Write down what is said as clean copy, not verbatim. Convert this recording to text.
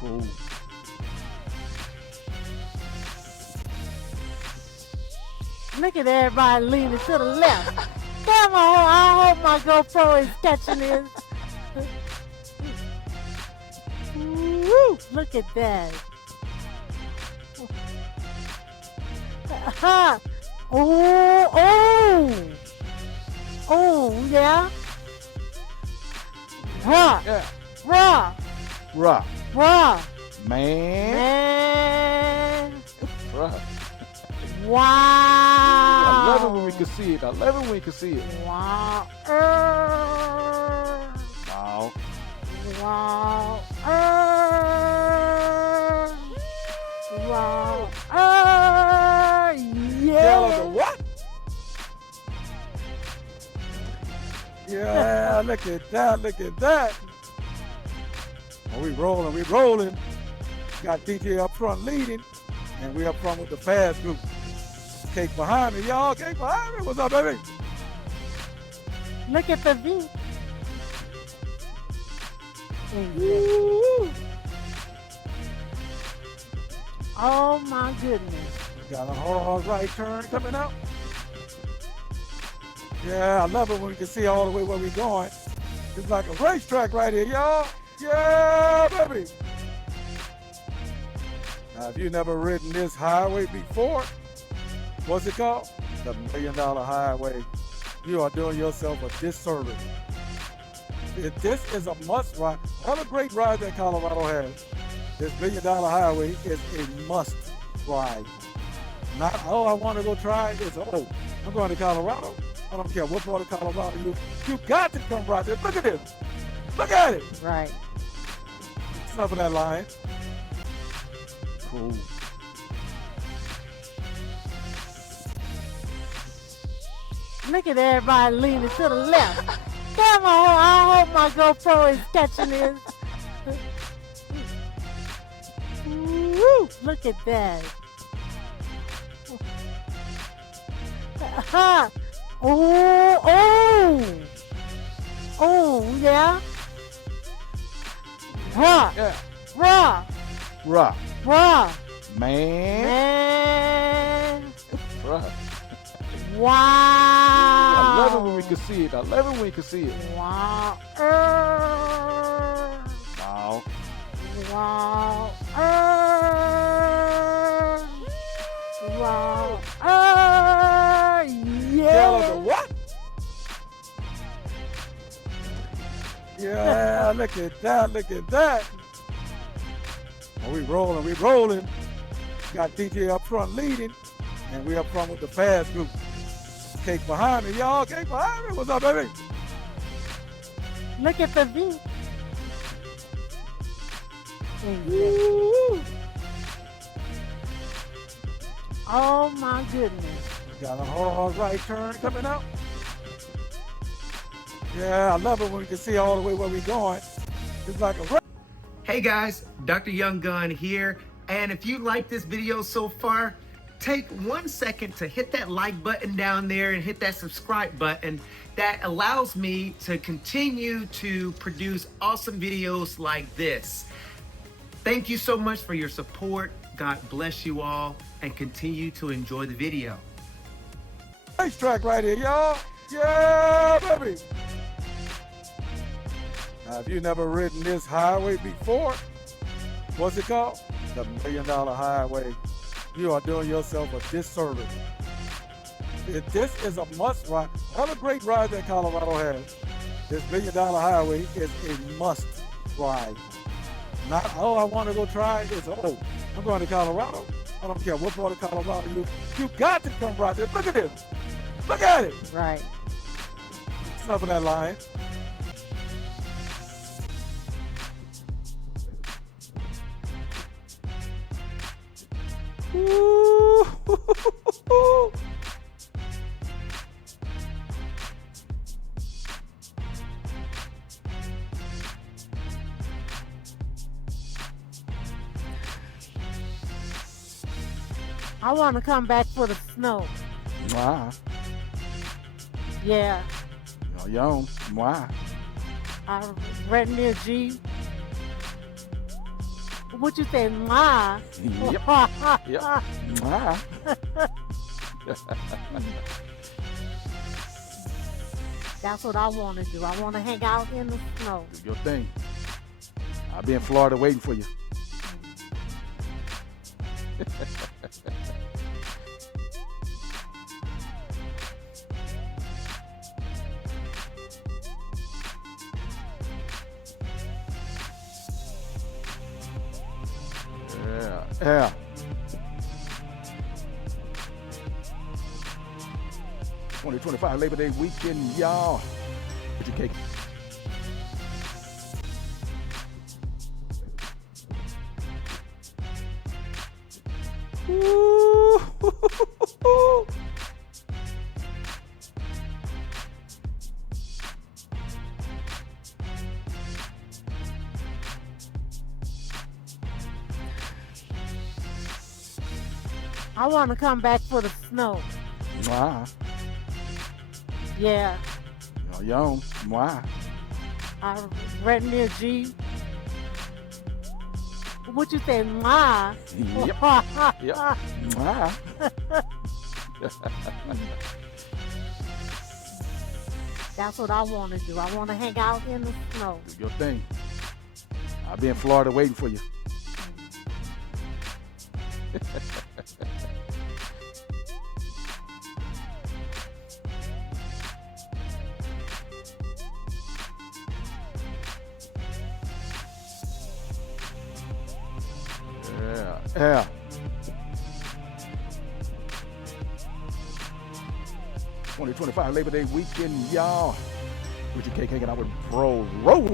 Cool. Look at everybody leaning to the left. Come on, I hope my GoPro is catching this. Woo, look at that. Oh, yeah. Yeah. Bruh. Man. Bruh. Wow. I love it when we can see it. Wow. Wow. Wow. Wow. Yeah. What? Yeah, look at that. Oh, we rolling. Got DJ up front leading, and we up front with the fast group. Cake behind me, y'all. What's up, baby? Look at the view. Oh my goodness. Got a hard right turn coming out. Yeah, I love it when we can see all the way where we're going. It's like a racetrack right here, y'all. Yeah, baby. Now, if you've never ridden this highway before, what's it called? The $1 Million Highway. You are doing yourself a disservice. This is a must ride. Another great ride that Colorado has. This $1 Million Highway is a must ride. Not, oh, I want to go try it. It's, oh, I'm going to Colorado. I don't care what part of Colorado you got to come right there. Look at this. Look at it. Right. Enough of that line. Cool. Look at everybody leaning to the left. Come on, I hope my GoPro is catching this. Woo, look at that. Oh, yeah. Yeah. Bruh. Man. Bruh. Wow. I love it when we can see it. Wow. Wow. Wow. Yeah. What? Yeah, look at that. Oh, we rolling. Got DJ up front leading, and we up front with the fast group. Cake behind me, y'all. What's up, baby? Look at the view. Oh my goodness. Got a hard right turn coming out. Yeah, I love it when we can see all the way where we're going. It's like a... Hey guys, Dr. Young Gunn here. And if you like this video so far, take 1 second to hit that like button down there and hit that subscribe button. That allows me to continue to produce awesome videos like this. Thank you so much for your support. God bless you all and continue to enjoy the video. Racetrack right here, y'all. Yeah, baby. Now, if you've never ridden this highway before, what's it called? The $1 Million Highway. You are doing yourself a disservice. This is a must ride. Another great ride that Colorado has. This $1 Million Highway is a must ride. Not, oh, I want to go try it. It's, oh, I'm going to Colorado. I don't care what part of Colorado you got to come right there. Look at this. Look at it. Right. Enough of that line. Ooh. I want to come back for the snow. Wow. Yeah. Young. Wow. I rent me a Jeep. What you say, ma? Yep. Yep. Mwah. That's what I want to do. I want to hang out in the snow. Do your thing. I'll be in Florida waiting for you. Yeah. 2025 Labor Day weekend, y'all. Get your cake. Ooh. I want to come back for the snow. Mwah. Yeah. Yum. Mwah. I rent me a Jeep. What you say, ma? Yep. Yep. Mwah. That's what I want to do. I want to hang out in the snow. Do your thing. I'll be in Florida waiting for you. Yeah. 2025 Labor Day weekend, y'all. With your cake hanging out with Bro Roll.